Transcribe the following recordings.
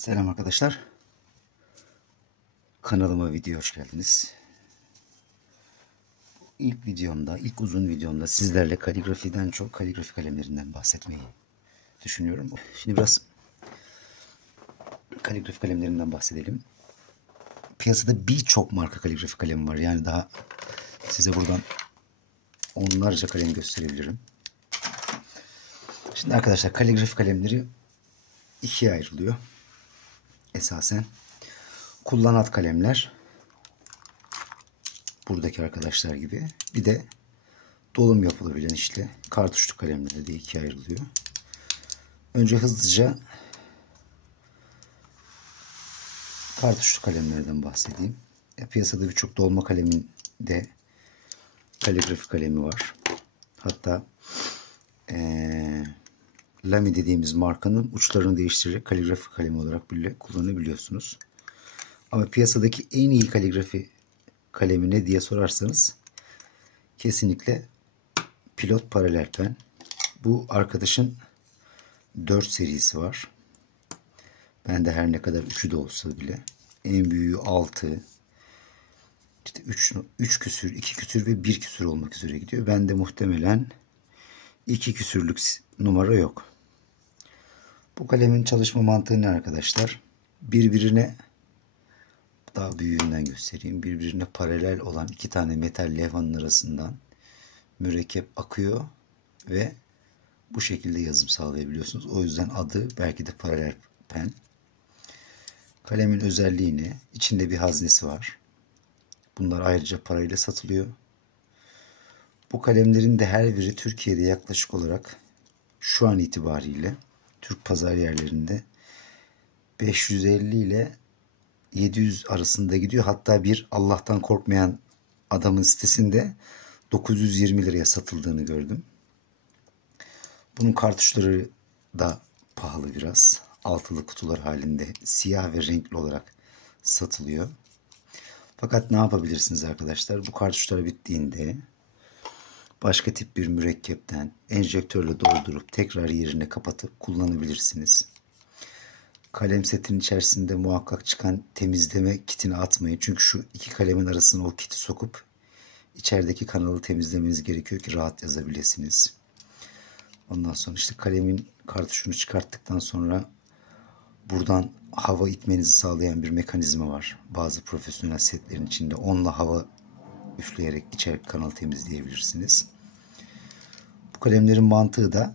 Selam arkadaşlar. Kanalıma hoş geldiniz. İlk uzun videomda sizlerle kaligrafiden çok kaligrafi kalemlerinden bahsetmeyi düşünüyorum. Şimdi biraz kaligrafi kalemlerinden bahsedelim. Piyasada birçok marka kaligrafi kalemi var. Yani daha size buradan onlarca kalem gösterebilirim. Şimdi arkadaşlar kaligrafi kalemleri ikiye ayrılıyor. Esasen kullanat kalemler, buradaki arkadaşlar gibi. Bir de dolum yapılabilen işte kartuşlu kalemler de ikiye ayrılıyor. Önce hızlıca kartuşlu kalemlerden bahsedeyim. Piyasada birçok dolma kalemin de kaligrafi kalemi var. Hatta Lamy dediğimiz markanın uçlarını değiştirerek kaligrafi kalemi olarak bile kullanabiliyorsunuz. Ama piyasadaki en iyi kaligrafi kalemi ne diye sorarsanız kesinlikle Pilot Paralel Pen. Bu arkadaşın 4 serisi var. Ben de her ne kadar 3'ü de olsa bile en büyüğü 6, işte 3 küsür, 2 küsür ve 1 küsür olmak üzere gidiyor. Bende muhtemelen 2 küsürlük numara yok. Bu kalemin çalışma mantığı ne arkadaşlar? Birbirine, daha büyüğünden göstereyim. Birbirine paralel olan iki tane metal levhanın arasından mürekkep akıyor ve bu şekilde yazım sağlayabiliyorsunuz. O yüzden adı belki de paralel pen. Kalemin özelliği ne? İçinde bir haznesi var. Bunlar ayrıca parayla satılıyor. Bu kalemlerin de her biri Türkiye'de yaklaşık olarak şu an itibariyle Türk pazar yerlerinde 550 ile 700 arasında gidiyor. Hatta bir Allah'tan korkmayan adamın sitesinde 920 liraya satıldığını gördüm. Bunun kartuşları da pahalı biraz. Altılı kutular halinde siyah ve renkli olarak satılıyor. Fakat ne yapabilirsiniz arkadaşlar? Bu kartuşlar bittiğinde başka tip bir mürekkepten enjektörle doldurup tekrar yerine kapatıp kullanabilirsiniz. Kalem setin içerisinde muhakkak çıkan temizleme kitini atmayın. Çünkü şu iki kalemin arasına o kiti sokup içerideki kanalı temizlemeniz gerekiyor ki rahat yazabilirsiniz. Ondan sonra işte kalemin kartuşunu çıkarttıktan sonra buradan hava itmenizi sağlayan bir mekanizma var. Bazı profesyonel setlerin içinde onunla hava üfleyerek içerideki kanalı temizleyebilirsiniz. Bu kalemlerin mantığı da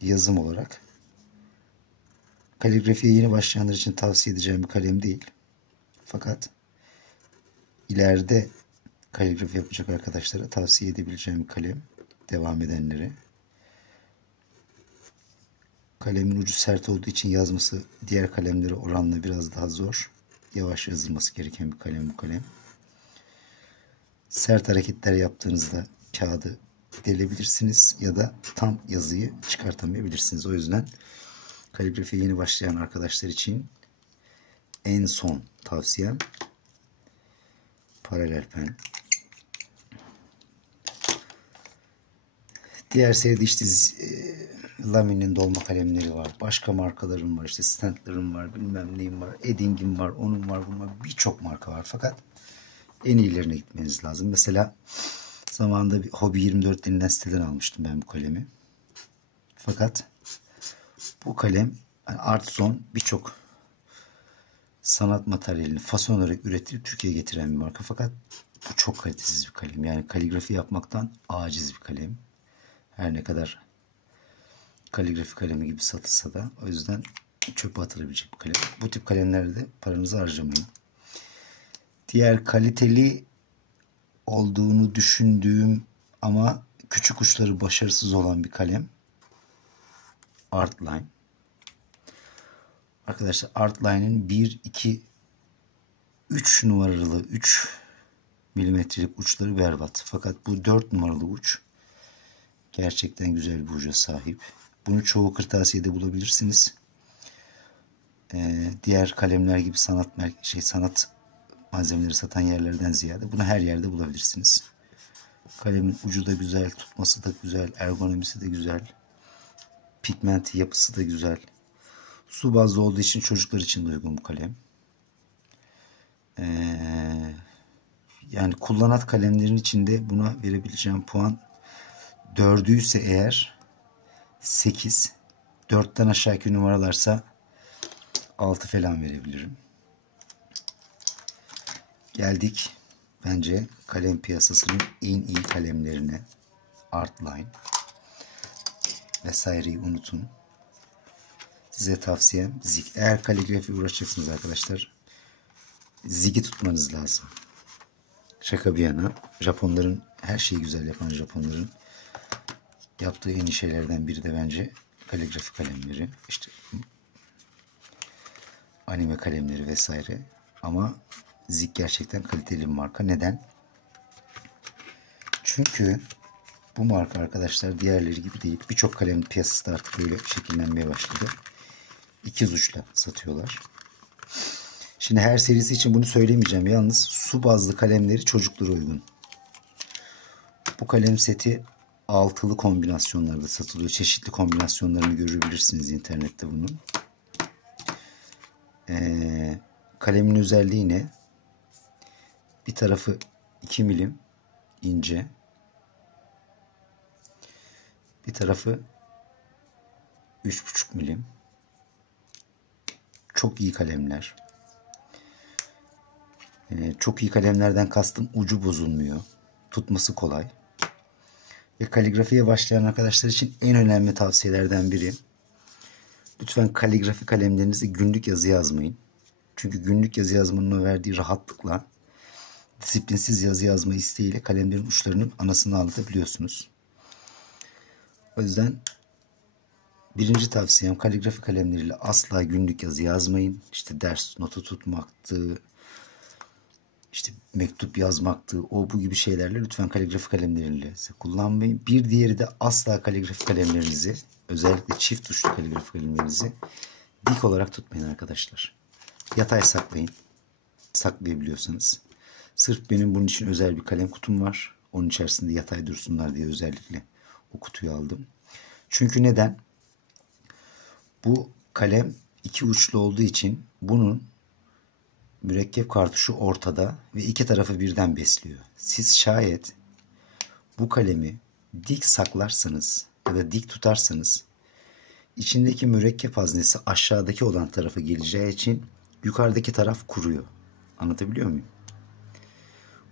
yazım olarak kaligrafiye yeni başlayanlar için tavsiye edeceğim bir kalem değil. Fakat ileride kaligrafi yapacak arkadaşlara tavsiye edebileceğim bir kalem, devam edenlere. Kalemin ucu sert olduğu için yazması diğer kalemlere oranla biraz daha zor. Yavaş yazılması gereken bir kalem bu kalem. Sert hareketler yaptığınızda kağıdı delebilirsiniz ya da tam yazıyı çıkartamayabilirsiniz. O yüzden kaligrafiye yeni başlayan arkadaşlar için en son tavsiyem paralel pen. Diğer seride işte Lamy'nin dolma kalemleri var. Başka markalarım var. İşte Staedtler'ım var. Bilmem neyim var. Edding'im var. Onun var. Bunun var. Birçok marka var. Fakat en iyilerine gitmeniz lazım. Mesela zamanında bir Hobby 24 denilen siteden almıştım ben bu kalemi. Fakat bu kalem yani Artzon birçok sanat materyalini fason olarak üretip Türkiye'ye getiren bir marka. Fakat bu çok kalitesiz bir kalem. Yani kaligrafi yapmaktan aciz bir kalem. Her ne kadar kaligrafi kalemi gibi satılsa da, o yüzden çöpe atılabilecek bir kalem. Bu tip kalemlerde paranızı harcamayın. Diğer kaliteli olduğunu düşündüğüm ama küçük uçları başarısız olan bir kalem Artline. Arkadaşlar Artline'in 1, 2, 3 numaralı 3 milimetrelik uçları berbat. Fakat bu 4 numaralı uç gerçekten güzel bir uca sahip. Bunu çoğu kırtasiyede bulabilirsiniz. Diğer kalemler gibi sanat malzemeleri satan yerlerden ziyade bunu her yerde bulabilirsiniz. Kalemin ucu da güzel, tutması da güzel, ergonomisi de güzel, pigment yapısı da güzel. Su bazlı olduğu için çocuklar için de uygun bu kalem. Yani kullanat kalemlerin içinde buna verebileceğim puan 4'ü ise eğer 8. 4'ten aşağıki numaralarsa 6 falan verebilirim. Geldik bence kalem piyasasının en iyi kalemlerine. Artline vesaireyi unutun. Size tavsiyem Zig. Eğer kaligrafi uğraşacaksınız arkadaşlar, Zig'i tutmanız lazım. Şaka bir yana, Japonların her şeyi güzel yapan Japonların yaptığı en iyi şeylerden biri de bence kaligrafi kalemleri. İşte anime kalemleri vesaire. Ama Zig gerçekten kaliteli bir marka. Neden? Çünkü bu marka arkadaşlar diğerleri gibi değil. Birçok kalem piyasası da artık böyle şekillenmeye başladı. İkiz uçla satıyorlar. Şimdi her serisi için bunu söylemeyeceğim. Yalnız su bazlı kalemleri çocuklara uygun. Bu kalem seti altılı kombinasyonlarda satılıyor. Çeşitli kombinasyonlarını görebilirsiniz internette bunun. Kalemin özelliği ne? Bir tarafı 2 milim ince. Bir tarafı 3,5 milim. Çok iyi kalemler. Çok iyi kalemlerden kastım ucu bozulmuyor. Tutması kolay. Ve kaligrafiye başlayan arkadaşlar için en önemli tavsiyelerden biri. Lütfen kaligrafi kalemlerinizde günlük yazı yazmayın. Çünkü günlük yazı yazmanın verdiği rahatlıkla disiplinsiz yazı yazma isteğiyle kalemlerin uçlarının anasını ağlatabiliyorsunuz. O yüzden birinci tavsiyem kaligrafi kalemleriyle asla günlük yazı yazmayın. İşte ders notu tutmaktı, işte mektup yazmaktı, o bu gibi şeylerle lütfen kaligrafi kalemleriyle kullanmayın. Bir diğeri de asla kaligrafi kalemlerinizi, özellikle çift tuşlu kaligrafi kalemlerinizi dik olarak tutmayın arkadaşlar. Yatay saklayın. Saklayabiliyorsanız. Sırf benim bunun için özel bir kalem kutum var. Onun içerisinde yatay dursunlar diye özellikle o kutuyu aldım. Çünkü neden? Bu kalem iki uçlu olduğu için bunun mürekkep kartuşu ortada ve iki tarafı birden besliyor. Siz şayet bu kalemi dik saklarsanız ya da dik tutarsanız içindeki mürekkep haznesi aşağıdaki olan tarafa geleceği için yukarıdaki taraf kuruyor. Anlatabiliyor muyum?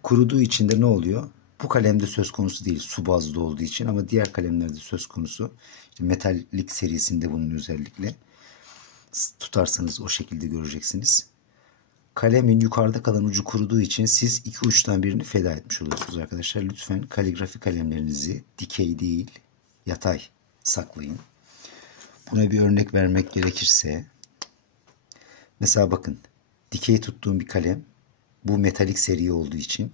Kuruduğu için de ne oluyor? Bu kalemde söz konusu değil su bazlı olduğu için ama diğer kalemlerde söz konusu. İşte metalik serisinde bunun özellikle tutarsanız o şekilde göreceksiniz. Kalemin yukarıda kalan ucu kuruduğu için siz iki uçtan birini feda etmiş oluyorsunuz arkadaşlar. Lütfen kaligrafi kalemlerinizi dikey değil yatay saklayın. Buna bir örnek vermek gerekirse mesela bakın dikey tuttuğum bir kalem bu metalik seri olduğu için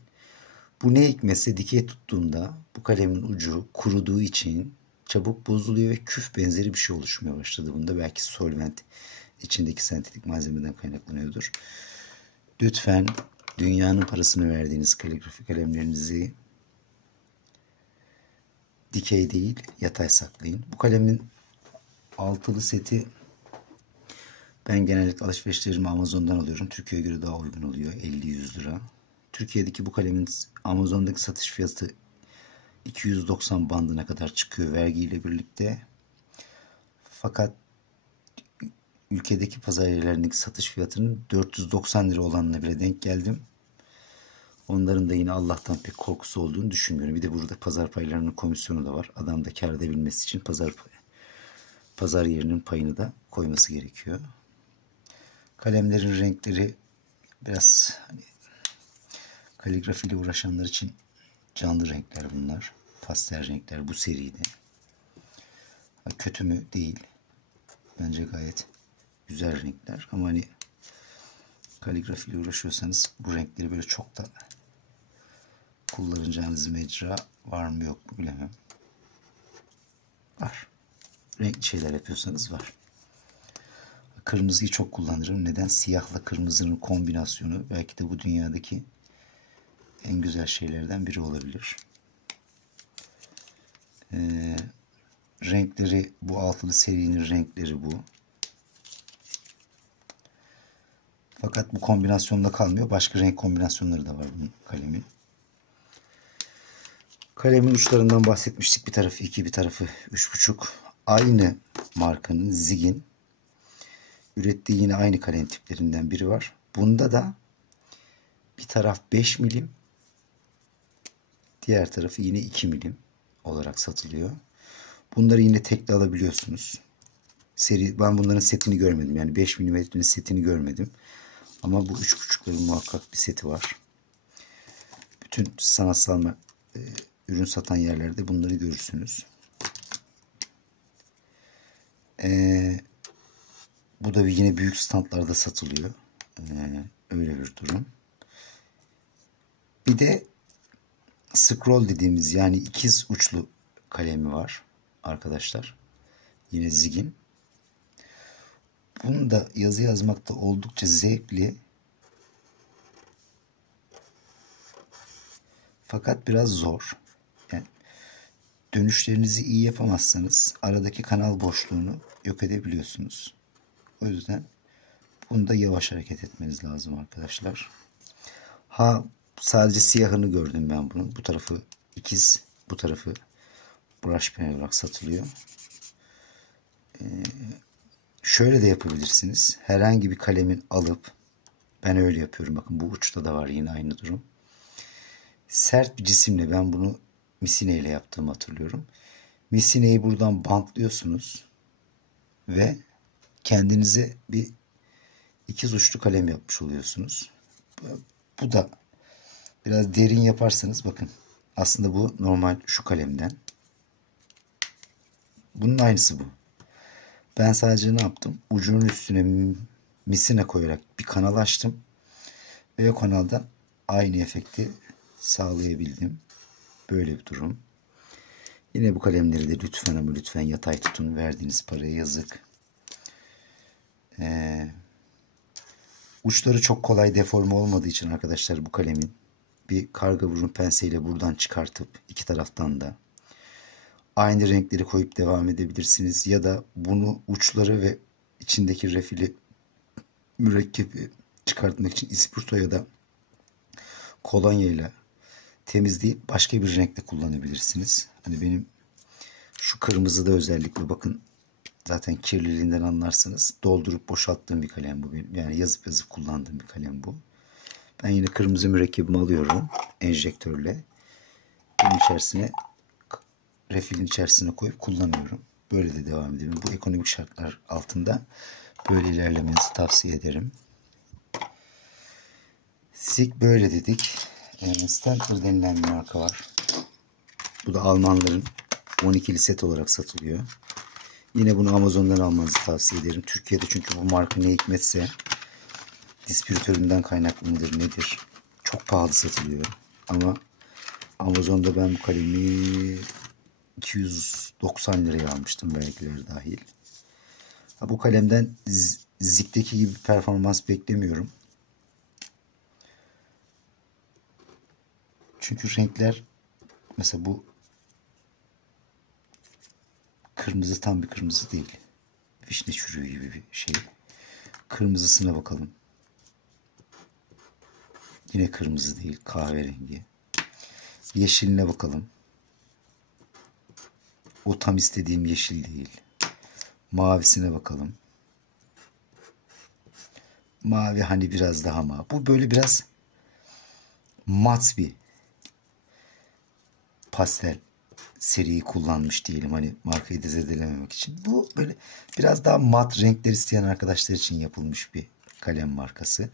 bu ne hikmetse dikey tuttuğumda bu kalemin ucu kuruduğu için çabuk bozuluyor ve küf benzeri bir şey oluşmaya başladı. Bunda belki solvent içindeki sentetik malzemeden kaynaklanıyordur. Lütfen dünyanın parasını verdiğiniz kaligrafi kalemlerinizi dikey değil yatay saklayın. Bu kalemin altılı seti ben genellikle alışverişlerimi Amazon'dan alıyorum. Türkiye'ye göre daha uygun oluyor. 50-100 lira. Türkiye'deki bu kalemin Amazon'daki satış fiyatı 290 bandına kadar çıkıyor vergiyle birlikte. Fakat ülkedeki pazar yerlerindeki satış fiyatının 490 lira olanına bile denk geldim. Onların da yine Allah'tan pek korkusu olduğunu düşünmüyorum. Bir de burada pazar paylarının komisyonu da var. Adam da kâr edebilmesi için pazar yerinin payını da koyması gerekiyor. Kalemlerin renkleri biraz kaligrafiyle uğraşanlar için canlı renkler bunlar. Pastel renkler bu seride. Kötü mü? Değil. Bence gayet güzel renkler. Ama hani kaligrafiyle uğraşıyorsanız bu renkleri böyle çok da kullanacağınız mecra var mı yok mu bilemem. Var. Renkli şeyler yapıyorsanız var. Kırmızıyı çok kullanırım. Neden? Siyahla kırmızının kombinasyonu belki de bu dünyadaki en güzel şeylerden biri olabilir. Renkleri bu altılı serinin renkleri bu. Fakat bu kombinasyonda kalmıyor. Başka renk kombinasyonları da var bunun kalemin. Kalemin uçlarından bahsetmiştik. Bir tarafı 2, bir tarafı 3,5. Aynı markanın Zig'in ürettiği yine aynı kalem tiplerinden biri var. Bunda da bir taraf 5 milim, diğer tarafı yine 2 milim olarak satılıyor. Bunları yine tekli alabiliyorsunuz. Ben bunların setini görmedim. Yani 5 milimetrenin setini görmedim. Ama bu 3,5'ların muhakkak bir seti var. Bütün sanatsal ürün satan yerlerde bunları görürsünüz. Bu da yine büyük standlarda satılıyor. Öyle bir durum. Bir de scroll dediğimiz yani ikiz uçlu kalemi var arkadaşlar. Yine Zig'in. Bunun da yazı yazmakta oldukça zevkli. Fakat biraz zor. Yani dönüşlerinizi iyi yapamazsanız aradaki kanal boşluğunu yok edebiliyorsunuz. O yüzden bunda yavaş hareket etmeniz lazım arkadaşlar. Sadece siyahını gördüm ben bunun. Bu tarafı ikiz, bu tarafı brush pen olarak satılıyor. Şöyle de yapabilirsiniz. Herhangi bir kalemin alıp, ben öyle yapıyorum. Bakın bu uçta da var yine aynı durum. Sert bir cisimle, ben bunu misine ile yaptığımı hatırlıyorum. Misineyi buradan bantlıyorsunuz ve kendinize bir ikiz uçlu kalem yapmış oluyorsunuz. Bu da biraz derin yaparsanız bakın. Aslında bu normal şu kalemden. Bunun aynısı bu. Ben sadece ne yaptım? Ucunun üstüne misine koyarak bir kanal açtım. Ve o kanaldan aynı efekti sağlayabildim. Böyle bir durum. Yine bu kalemleri de lütfen ama lütfen yatay tutun. Verdiğiniz paraya yazık. Uçları çok kolay deforme olmadığı için arkadaşlar bu kalemin bir karga burun penseyle buradan çıkartıp iki taraftan da aynı renkleri koyup devam edebilirsiniz. Ya da bunu uçları ve içindeki refili mürekkebi çıkartmak için ispirto ya da kolonya ile temizleyip başka bir renkte kullanabilirsiniz. Hani benim şu kırmızıda özellikle bakın, zaten kirliliğinden anlarsınız. Doldurup boşalttığım bir kalem bu benim. Yani yazıp yazıp kullandığım bir kalem bu. Ben yine kırmızı mürekkebimi alıyorum enjektörle. Bunun içerisine, refilin içerisine koyup kullanıyorum. Böyle de devam edelim. Bu ekonomik şartlar altında böyle ilerlemenizi tavsiye ederim. Zig böyle dedik. Stentler denilen bir marka var. Bu da Almanların 12'li set olarak satılıyor. Yine bunu Amazon'dan almanızı tavsiye ederim. Türkiye'de çünkü bu marka ne hikmetse distribütöründen kaynaklı mıdır nedir, çok pahalı satılıyor. Ama Amazon'da ben bu kalemi 290 liraya almıştım, vergiler dahil. Bu kalemden Zig'deki gibi performans beklemiyorum. Çünkü renkler, mesela bu kırmızı tam bir kırmızı değil. Vişne çürüğü gibi bir şey. Kırmızısına bakalım. Yine kırmızı değil, kahverengi. Yeşiline bakalım. O tam istediğim yeşil değil. Mavisine bakalım. Mavi hani biraz daha mavi. Bu böyle biraz mat bir pastel seriyi kullanmış diyelim, hani markayı da zedelememek için. Bu böyle biraz daha mat renkler isteyen arkadaşlar için yapılmış bir kalem markası.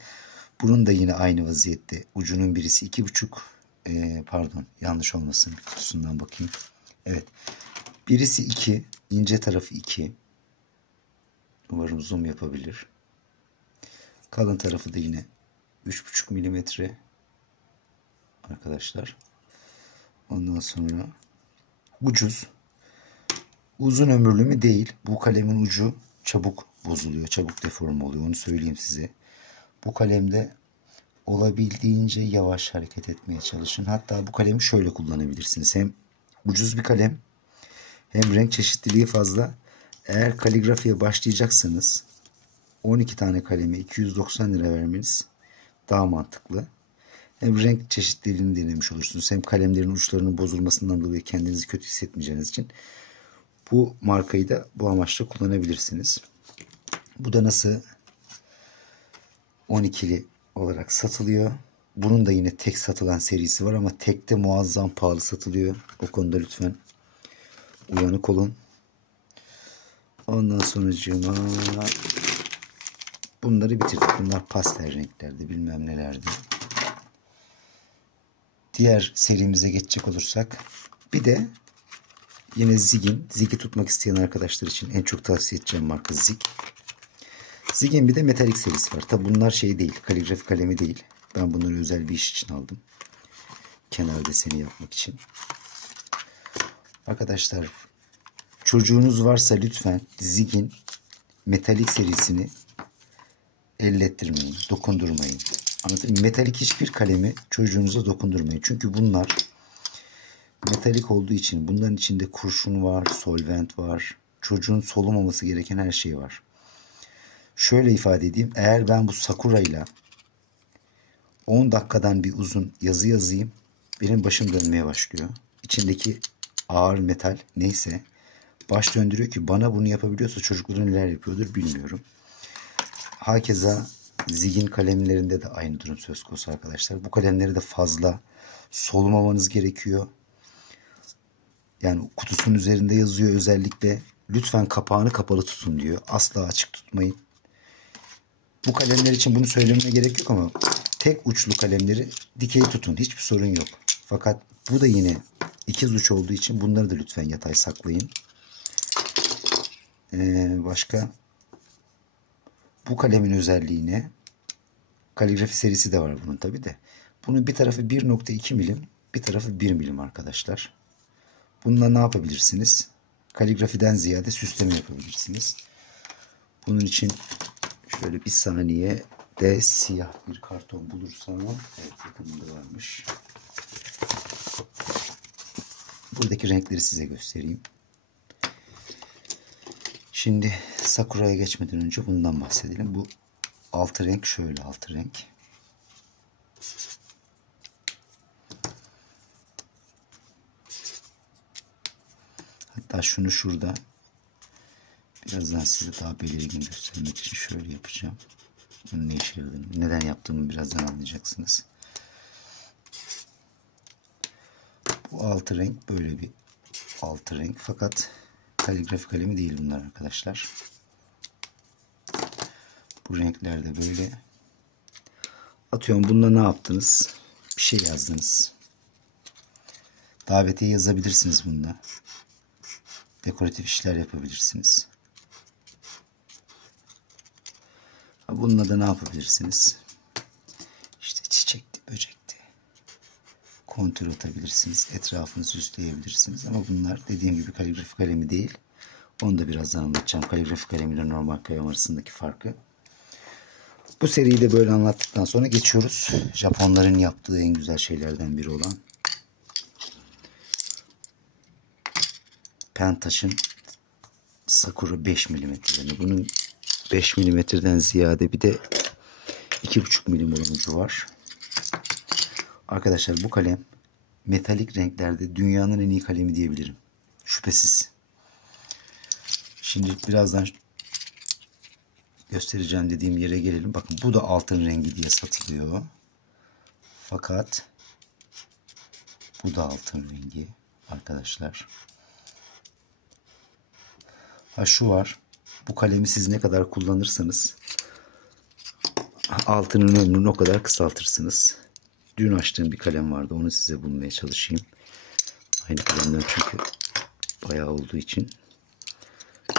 Bunun da yine aynı vaziyette. Ucunun birisi 2,5, pardon yanlış olmasın, kutusundan bakayım. Evet. Birisi 2, ince tarafı 2. Umarım zoom yapabilir. Kalın tarafı da yine 3,5 milimetre arkadaşlar. Ondan sonra ucuz. Uzun ömürlü mü? Değil. Bu kalemin ucu çabuk bozuluyor. Çabuk deforme oluyor. Onu söyleyeyim size. Bu kalemde olabildiğince yavaş hareket etmeye çalışın. Hatta bu kalemi şöyle kullanabilirsiniz. Hem ucuz bir kalem, hem renk çeşitliliği fazla. Eğer kaligrafiye başlayacaksanız 12 tane kaleme 290 lira vermeniz daha mantıklı. Hem renk çeşitliliğini denemiş olursunuz. Hem kalemlerin uçlarının bozulmasından dolayı kendinizi kötü hissetmeyeceğiniz için bu markayı da bu amaçla kullanabilirsiniz. Bu da nasıl 12'li olarak satılıyor. Bunun da yine tek satılan serisi var ama tekte muazzam pahalı satılıyor. O konuda lütfen uyanık olun. Ondan sonracığıma bunları bitirdik. Bunlar pastel renklerde, bilmem nelerdi. Diğer serimize geçecek olursak bir de yine Zig'i tutmak isteyen arkadaşlar için en çok tavsiye edeceğim marka Zig. Zig'in bir de metalik serisi var. Tabi bunlar şey değil, kaligrafi kalemi değil. Ben bunları özel bir iş için aldım. Kenar deseni yapmak için. Arkadaşlar çocuğunuz varsa lütfen Zig'in metalik serisini ellettirmeyin, dokundurmayın. Anladın? Metalik hiçbir kalemi çocuğunuza dokundurmayın. Çünkü bunlar metalik olduğu için bunların içinde kurşun var, solvent var. Çocuğun solumaması gereken her şey var. Şöyle ifade edeyim. Eğer ben bu Sakura ile 10 dakikadan bir uzun yazı yazayım, benim başım dönmeye başlıyor. İçindeki ağır metal neyse baş döndürüyor ki bana bunu yapabiliyorsa çocukların neler yapıyordur bilmiyorum. Hakeza Zig'in kalemlerinde de aynı durum söz konusu arkadaşlar. Bu kalemleri de fazla solumamanız gerekiyor. Yani kutusunun üzerinde yazıyor özellikle. Lütfen kapağını kapalı tutun diyor. Asla açık tutmayın. Bu kalemler için bunu söylememe gerek yok ama tek uçlu kalemleri dikey tutun. Hiçbir sorun yok. Fakat bu da yine ikiz uç olduğu için bunları da lütfen yatay saklayın. Başka bu kalemin özelliğine kaligrafi serisi de var bunun tabi de. Bunun bir tarafı 1.2 milim, bir tarafı 1 milim arkadaşlar. Bununla ne yapabilirsiniz? Kaligrafiden ziyade süsleme yapabilirsiniz. Bunun için şöyle bir saniye de siyah bir karton bulursam, evet yakınında varmış. Buradaki renkleri size göstereyim. Şimdi Sakura'ya geçmeden önce bundan bahsedelim. Bu altı renk şöyle altı renk. Hatta şunu şurada birazdan size daha belirgin göstermek için şöyle yapacağım. Bunun ne işe yaradığını, neden yaptığımı birazdan anlayacaksınız. Bu altı renk böyle bir altı renk. Fakat kaligrafi kalemi değil bunlar arkadaşlar. Bu renkler de böyle. Atıyorum bununla ne yaptınız? Bir şey yazdınız. Davetiye yazabilirsiniz bununla. Dekoratif işler yapabilirsiniz. Bununla da ne yapabilirsiniz? İşte çiçekti, böcekti. Kontür atabilirsiniz. Etrafını süsleyebilirsiniz. Ama bunlar dediğim gibi kaligrafi kalemi değil. Onu da birazdan anlatacağım. Kaligrafi kalemi ile normal kalem arasındaki farkı. Bu seriyi de böyle anlattıktan sonra geçiyoruz. Japonların yaptığı en güzel şeylerden biri olan Pentaş'ın Sakura 5 mm. Bunun 5 mm'den ziyade bir de 2,5 mm olan ucu var. Arkadaşlar bu kalem metalik renklerde dünyanın en iyi kalemi diyebilirim. Şüphesiz. Şimdi birazdan göstereceğim dediğim yere gelelim. Bakın bu da altın rengi diye satılıyor. Fakat bu da altın rengi arkadaşlar. Ha şu var. Bu kalemi siz ne kadar kullanırsanız altının ömrünü o kadar kısaltırsınız. Dün açtığım bir kalem vardı. Onu size bulmaya çalışayım. Aynı kalemden çünkü bayağı olduğu için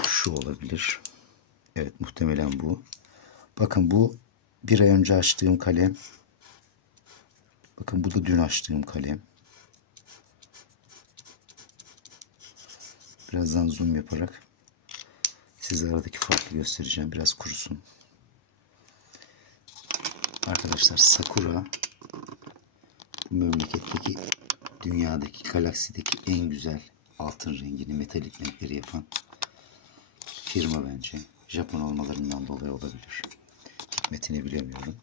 şu olabilir. Evet muhtemelen bu. Bakın bu bir ay önce açtığım kalem. Bakın bu da dün açtığım kalem. Birazdan zoom yaparak size aradaki farkı göstereceğim. Biraz kurusun. Arkadaşlar Sakura bu memleketteki, dünyadaki, galaksideki en güzel altın rengini, metalik renkleri yapan firma bence. Japon olmalarından dolayı olabilir. Hikmetini bilemiyorum.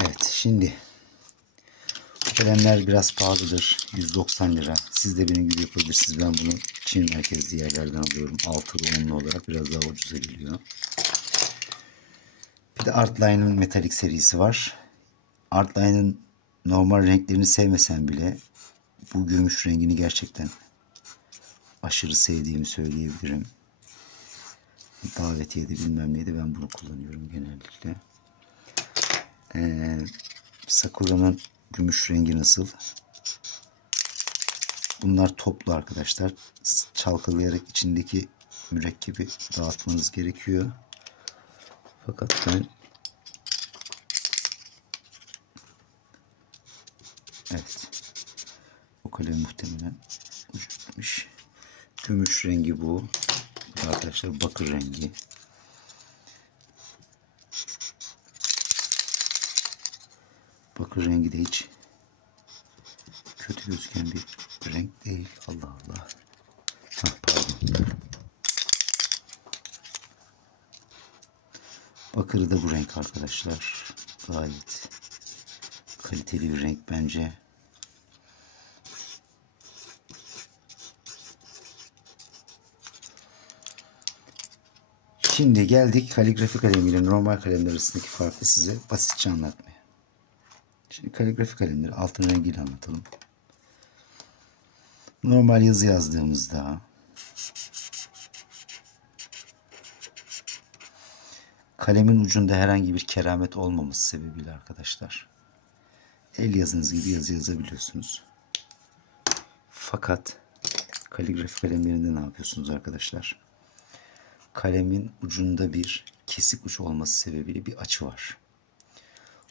Evet, şimdi kalemler biraz pahalıdır. 190 lira. Siz de benim gibi yapabilirsiniz. Ben bunu Çin merkezli yerlerden alıyorum. 6'lı 10'lu olarak biraz daha ucuza geliyor. Bir de Artline'ın metalik serisi var. Artline'ın normal renklerini sevmesem bile bu gümüş rengini gerçekten aşırı sevdiğimi söyleyebilirim. Davetiyede bilmem neydi, ben bunu kullanıyorum genellikle. Sakura'nın gümüş rengi nasıl? Bunlar toplu arkadaşlar. Çalkalayarak içindeki mürekkebi dağıtmanız gerekiyor. Fakat ben evet, o kalem muhtemelen ucu gitmiş. Gümüş rengi bu. Arkadaşlar bakır rengi. Bakır rengi de hiç kötü gözüken bir renk değil. Allah Allah. Pardon. Bakırı da bu renk arkadaşlar. Gayet kaliteli bir renk bence. Şimdi geldik kaligrafi kalemiyle normal kalemler arasındaki farkı size basitçe anlatmaya. Şimdi kaligrafi kalemleri altın rengiyle anlatalım. Normal yazı yazdığımızda kalemin ucunda herhangi bir keramet olmaması sebebiyle arkadaşlar el yazınız gibi yazı yazabiliyorsunuz. Fakat kaligrafi kalemlerinde ne yapıyorsunuz arkadaşlar? Kalemin ucunda bir kesik uç olması sebebiyle bir açı var.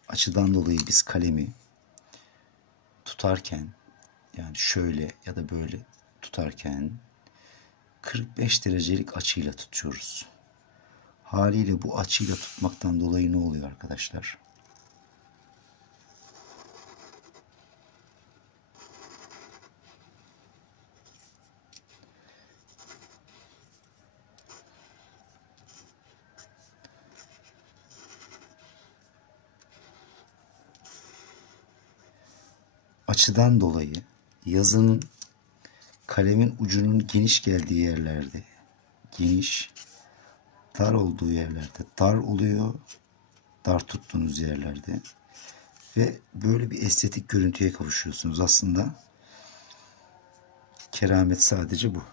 Açıdan dolayı biz kalemi tutarken, yani şöyle ya da böyle tutarken 45 derecelik açıyla tutuyoruz. Haliyle bu açıyla tutmaktan dolayı ne oluyor arkadaşlar? Açıdan dolayı yazının kalemin ucunun geniş geldiği yerlerde geniş, dar olduğu yerlerde dar oluyor, dar tuttuğunuz yerlerde ve böyle bir estetik görüntüye kavuşuyorsunuz. Aslında keramet sadece bu.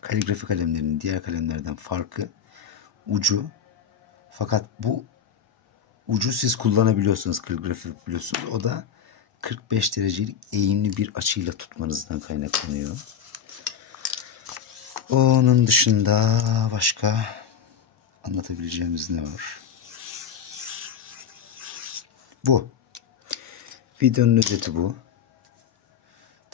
Kaligrafi kalemlerinin diğer kalemlerden farkı ucu. Fakat bu ucu siz kullanabiliyorsunuz, kaligrafi biliyorsunuz. O da 45 derecelik eğimli bir açıyla tutmanızdan kaynaklanıyor. Onun dışında başka anlatabileceğimiz ne var? Bu. Videonun özeti bu.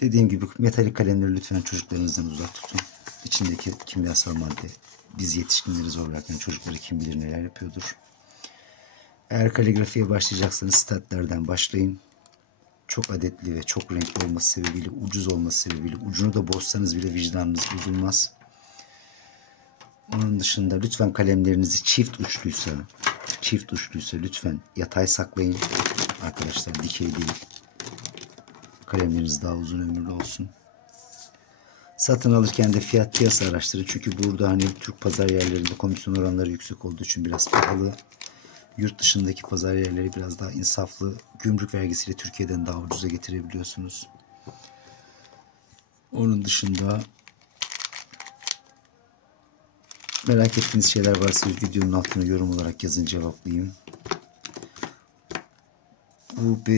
Dediğim gibi metalik kalemleri lütfen çocuklarınızdan uzak tutun. İçindeki kimyasal madde biz yetişkinleri zorlarken çocukları kim bilir neler yapıyordur. Eğer kaligrafiye başlayacaksanız statlerden başlayın. Çok adetli ve çok renkli olması sebebiyle, ucuz olması sebebiyle ucunu da bozsanız bile vicdanınız bozulmaz. Onun dışında lütfen kalemlerinizi çift uçluysa lütfen yatay saklayın. Arkadaşlar dikey değil. Kalemleriniz daha uzun ömürlü olsun. Satın alırken de fiyat piyasa araştırın. Çünkü burada hani Türk pazar yerlerinde komisyon oranları yüksek olduğu için biraz pahalı. Yurt dışındaki pazar yerleri biraz daha insaflı. Gümrük vergisiyle Türkiye'den daha ucuza getirebiliyorsunuz. Onun dışında merak ettiğiniz şeyler varsa videonun altına yorum olarak yazın, cevaplayayım. Bu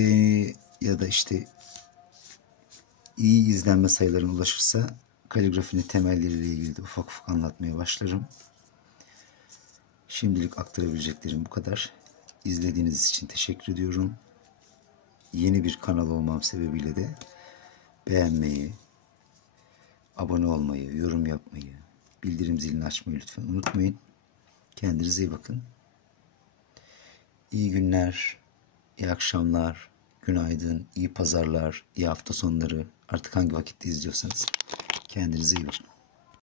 ya da işte iyi izlenme sayılarına ulaşırsa kaligrafinin temelleriyle ilgili de ufak ufak anlatmaya başlarım. Şimdilik aktarabileceklerim bu kadar. İzlediğiniz için teşekkür ediyorum. Yeni bir kanal olmam sebebiyle de beğenmeyi, abone olmayı, yorum yapmayı, bildirim zilini açmayı lütfen unutmayın. Kendinize iyi bakın. İyi günler, iyi akşamlar, günaydın, iyi pazarlar, iyi hafta sonları. Artık hangi vakitte izliyorsanız kendinize iyi bakın.